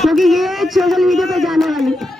क्योंकि ये social media पे जाने वाली है।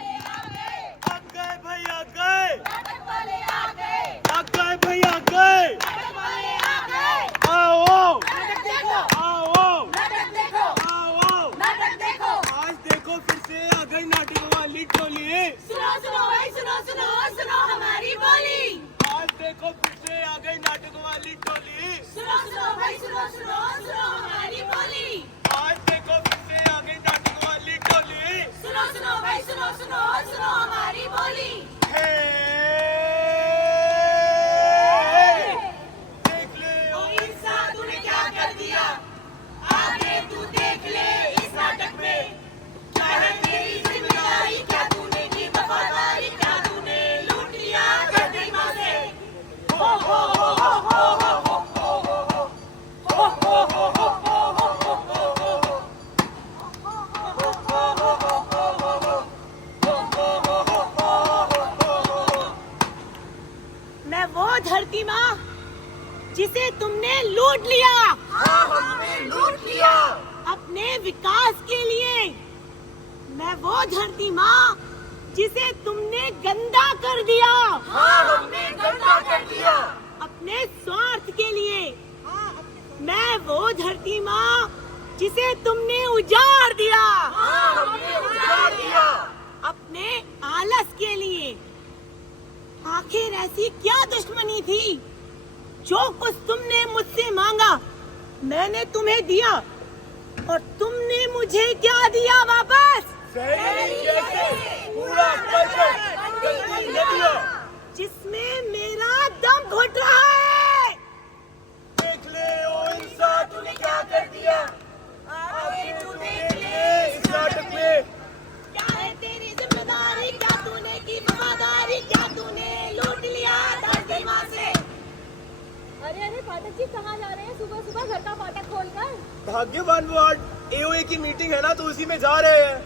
मैं वो धरती माँ जिसे तुमने लूट लिया। हाँ, हमने लूट लिया अपने विकास के लिए। मैं वो धरती माँ जिसे तुमने गंदा कर दिया। हाँ, हमने गंदा कर दिया अपने स्वार्थ के लिए। मैं वो धरती माँ जिसे तुमने उजाड़ दिया। हाँ, हमने उजाड़ दिया अपने आलस के लिए। आखिर ऐसी क्या दुश्मनी थी? जो कुछ तुमने मुझसे मांगा मैंने तुम्हें दिया, और तुमने मुझे क्या दिया वापस? पूरा जिसमें मेरा दम घुट रहा है। देख ले ओ इंसान, तूने क्या कर दिया। आगे तू देख ले इस नाटक में। क्या है तेरी जिम्मेदारी? क्या तूने की वफादारी? क्या तूने लूट लिया धरती माँ से? अरे अरे पाठक जी कहाँ जा रहे हैं सुबह सुबह घर का फाटक खोलकर? भाग्यवान वार्ड एओए की मीटिंग है ना, तो उसी में जा रहे हैं।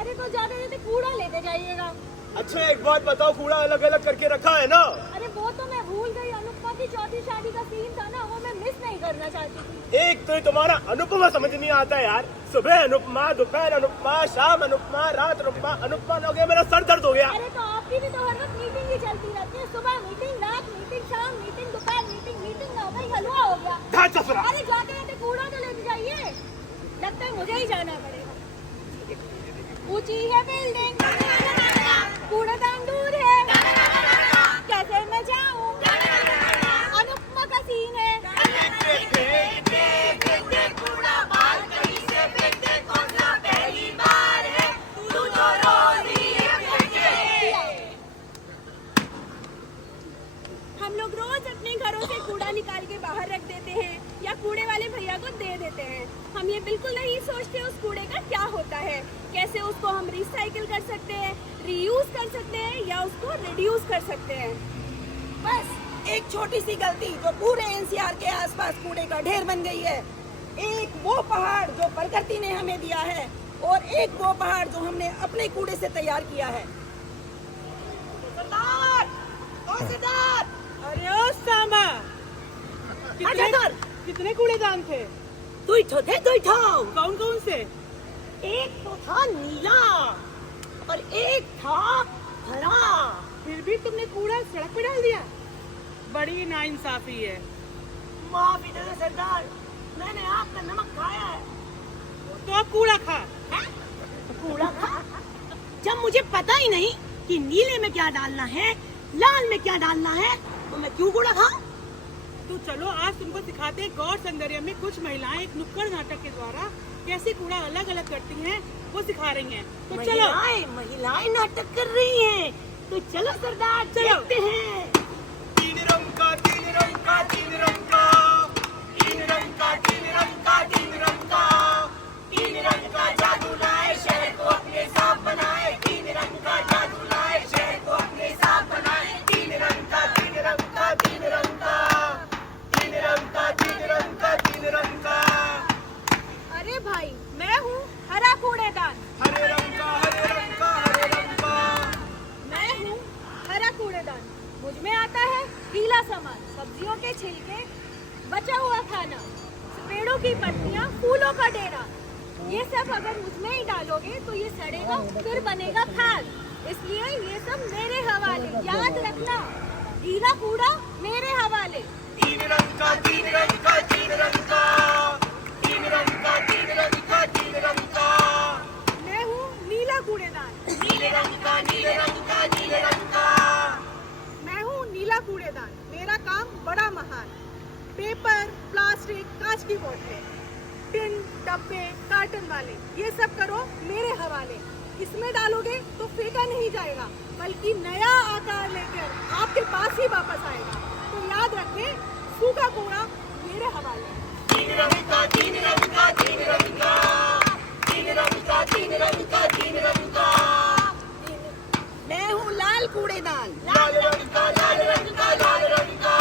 अरे तो जाते जाते कूड़ा लेते जाइएगा। अच्छा एक बात बताओ, कूड़ा अलग अलग करके रखा है ना? अरे वो तो मैं भूल गई, अनुपमा की चौथी शादी का सीन था ना, वो मैं मिस नहीं करना चाहती थी। एक तो ये तुम्हारा अनुपमा समझ नहीं आता यार। सुबह अनुपमा, दोपहर अनुपमा, शाम अनुपमा, रात अनुपमा। अनुपमा हो गया, मेरा सर दर्द हो गया। अरे तो आपकी भी तो हर वक्त मीटिंग ही चलती रहती है। सुबह मीटिंग, रात मीटिंग, शाम मीटिंग, दोपहर मीटिंग। मीटिंग ना हो गई हलवा हो गया। अरे जाते जाते कूड़ा तो लेते जाइए। लगता है मुझे ही जाना पड़ेगा। ऊंची है बिल्डिंग, कूड़ादान दूर है, कैसे मैं जाऊं? अनुपमा का सीन है। हम लोग रोज अपने घरों से कूड़ा निकाल के बाहर रख देते हैं या कूड़े वाले भैया को दे देते हैं। हम ये बिल्कुल नहीं सोचते उस कूड़े का क्या होता है, कैसे उसको हम रिसाइकिल कर सकते हैं, रीयूज कर सकते हैं या उसको रिड्यूस कर सकते हैं। बस एक छोटी सी गलती जो पूरे एनसीआर के आसपास कूड़े का ढेर बन गई है। एक वो पहाड़ जो प्रकृति ने हमें दिया है, और एक वो पहाड़ जो हमने अपने कूड़े से तैयार किया है। सरदार! ओ सरदार! अरे ओ सामा, कितने कूड़ेदान थे? दुई ठो थे, दुई ठो। कौन कौन से? एक तो था नीला और एक था हरा। फिर भी तुमने कूड़ा सड़क पे डाल दिया। बड़ी नाइंसाफी है। माफी दे दो सरदार, मैंने आपका नमक खाया है। तो अब कूड़ा खा। कूड़ा खा? जब मुझे पता ही नहीं कि नीले में क्या डालना है, लाल में क्या डालना है, तो मैं क्यों कूड़ा खाऊं? तो चलो आज तुमको सिखाते हैं गौर सौंदर्य में कुछ महिलाएं एक नुक्कड़ नाटक के द्वारा कैसे कूड़ा अलग अलग करती हैं, वो सिखा रही हैं। तो चलो। महिलाएं नाटक कर रही हैं, तो चलो सरदार, चलो। देखते हैं। तीन रंग का, तीन रंग का, तीन रंग का, तीन रंग का, तीन रंग का, तीन रंग का, तीन रंग का जादू लाए शहर को अपने साथ बनाए। तीन रंग का जादू लाए शहर को अपने साथ बनाए। तीन रंग का, तीन रंग का, तीन रंग का, तीन रंग का, तीन रंग का, तीन रंग का। अरे भाई मैं हूँ हरा कूड़ेदान। हरे रंग का, हरे रंग का, हरे रंग का। मैं हूँ हरा कूड़ेदान। मुझ में आता है गीला सामान, सब्जियों के छिलके, तो ये सड़ेगा, फिर बनेगा खाद। इसलिए ये सब मेरे हवाले, याद रखना, गीला कूड़ा मेरे हवाले। तीन रंग का, तीन रंग का, तीन रंग का, तीन रंग का, तीन रंग का, तीन रंग का। मैं हूँ नीला कूड़ेदान। नीले रंग का, नीले रंग का, नीले रंग का। मैं हूँ नीला कूड़ेदान। मेरा काम बड़ा महान। पेपर, प्लास्टिक, कांच की बोतलें, टिन, डब्बे, कार्टन वाले, ये सब करो मेरे हवाले। इसमें डालोगे तो फेंका नहीं जाएगा, बल्कि नया आकार लेकर आपके पास ही वापस आएगा। तो याद रखें, सूखा कूड़ा मेरे हवाले। तीन रंग का, तीन रंग का, तीन रंग का, तीन रंग का, तीन रंग का, तीन रंग का। मैं हूँ लाल कूड़ेदान। लाल रंग का, लाल रंग का, लाल रंग का।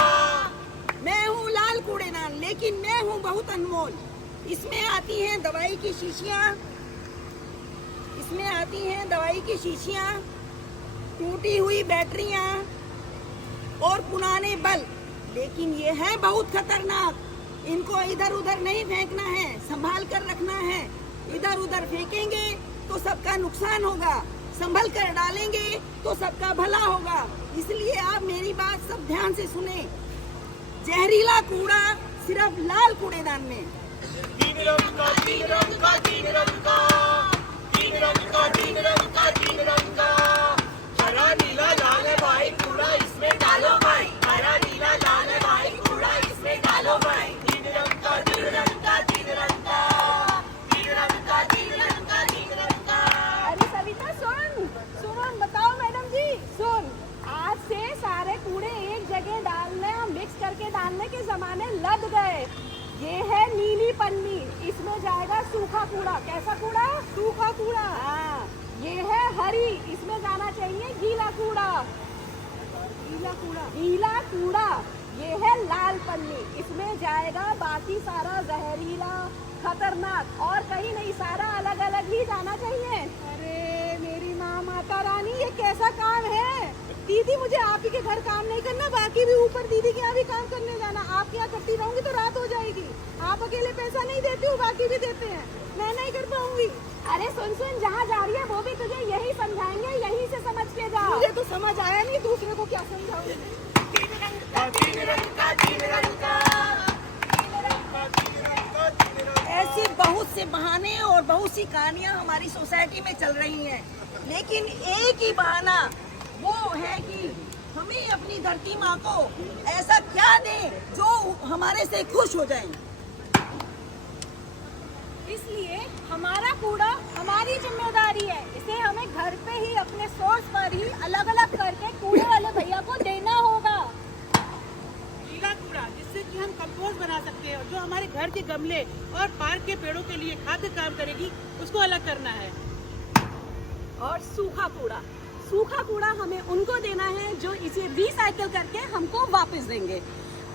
मैं हूँ लाल कूड़ेदान, लेकिन मैं हूँ बहुत अनमोल। इसमें आती हैं दवाई की शीशियाँ, इसमें आती हैं दवाई की शीशियाँ, टूटी हुई बैटरियाँ और पुराने बल्ब। लेकिन ये है बहुत खतरनाक। इनको इधर उधर नहीं फेंकना है, संभाल कर रखना है। इधर उधर फेंकेंगे तो सबका नुकसान होगा, संभल कर डालेंगे तो सबका भला होगा। इसलिए आप मेरी बात सब ध्यान से सुने। जहरीला कूड़ा सिर्फ लाल कूड़ेदान में। तीन रंग का, तीन रंग का, तीन रंग का, तीन रंग का, तीन रंग का, तीन रंग का। हरा नीला लाल है भाई कूड़ा इसमें डालो भाई, हरा नीला लाल है भाई कूड़ा इसमें डालो भाई। तीन रंग का, तीन रंग का, तीन रंग का, तीन रंग का, तीन रंग का, तीन रंग का। अरे सविता सुन, बताओ मैडम जी, सुन, आज से सारे कूड़े एक जगह डालने और मिक्स करके डालने के जमाने लग गए। ये है नीली पन्नी, इसमें जाएगा सूखा कूड़ा। कैसा कूड़ा? सूखा कूड़ा। हाँ, ये है हरी, इसमें जाना चाहिए गीला कूड़ा। गीला कूड़ा, गीला कूड़ा। ये है लाल पन्नी, इसमें जाएगा बाकी सारा जहरीला, खतरनाक, और कहीं नहीं, सारा अलग अलग ही जाना चाहिए। अरे मेरी माँ माता रानी, ये कैसा काम है? दीदी, मुझे आप ही के घर काम नहीं करना, बाकी भी ऊपर दीदी के यहाँ भी काम करने जाना। आपके यहाँ करती रहूंगी तो रात हो जाएगी। आप अकेले पैसा नहीं देती हो, बाकी भी देते हैं, मैं नहीं कर पाऊंगी। अरे सुन, जहाँ जा रही है वो भी तुझे यही समझाएंगे, यहीं से समझ के जा। मुझे तो समझ आया नहीं, दूसरे को क्या समझाऊंगी। तीन रंग का, तीन रंग का, तीन रंग का, तीन रंग का, तीन रंग का, तीन रंग का। ऐसी बहुत से बहाने और बहुत सी कहानियाँ हमारी सोसाइटी में चल रही हैं, लेकिन एक ही बहाना वो है कि हमें अपनी धरती माँ को ऐसा क्या दें जो हमारे से खुश हो जाए। इसलिए हमारा कूड़ा हमारी जिम्मेदारी है। इसे हमें घर पे ही अपने सोर्स पर ही अलग अलग करके कूड़े वाले भैया को देना होगा। गीला कूड़ा जिससे कि हम कंपोस्ट बना सकते हैं, और जो हमारे घर के गमले और पार्क के पेड़ों के लिए खाद का काम करेगी, उसको अलग करना है। और सूखा कूड़ा हमें उनको देना है जो इसे रिसाइकिल करके हमको वापस देंगे।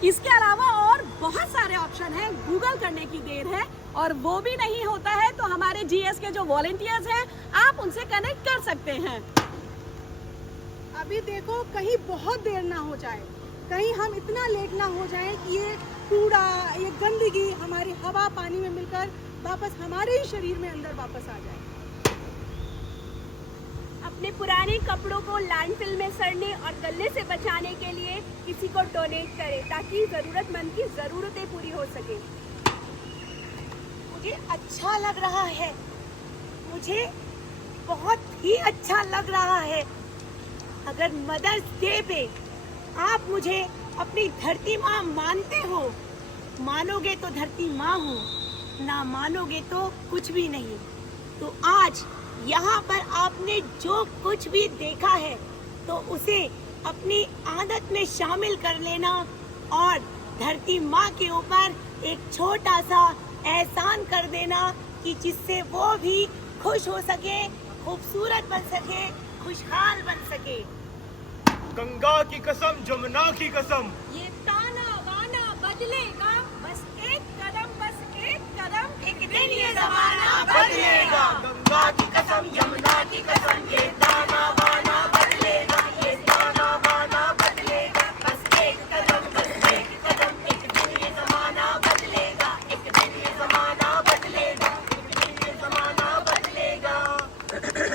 इसके अलावा और बहुत सारे ऑप्शन हैं, गूगल करने की देर है। और वो भी नहीं होता है तो हमारे जीएस के जो वॉलंटियर्स हैं, आप उनसे कनेक्ट कर सकते हैं। अभी देखो, कहीं बहुत देर ना हो जाए, कहीं हम इतना लेट ना हो जाए कि ये कूड़ा, ये गंदगी हमारी हवा पानी में मिलकर वापस हमारे ही शरीर में अंदर वापस आ जाए। अपने पुराने कपड़ों को लैंडफिल में सड़ने और गलने से बचाने के लिए किसी को डोनेट करें, ताकि जरूरतमंद की जरूरतें पूरी हो सके। मुझे अच्छा लग रहा है, मुझे बहुत ही अच्छा लग रहा है। अगर मदर्स डे पे आप मुझे अपनी धरती माँ मानते हो, मानोगे तो धरती माँ हो, ना मानोगे तो कुछ भी नहीं। तो आज यहाँ पर आपने जो कुछ भी देखा है तो उसे अपनी आदत में शामिल कर लेना और धरती माँ के ऊपर एक छोटा सा एहसान कर देना कि जिससे वो भी खुश हो सके, खूबसूरत बन सके, खुशहाल बन सके। गंगा की कसम, जमुना की कसम, ये ताना बाना बदलेगा, बस एक कदम, एक दिन ये जमाना बदलेगा। गंगा की कसम, यमुना की कसम, ये दाना बाना बदलेगा, ये दाना बाना बदलेगा। बस एक कदम, एक दिन ये जमाना बदलेगा, एक दिन ये जमाना बदलेगा, एक दिन ये जमाना बदलेगा। है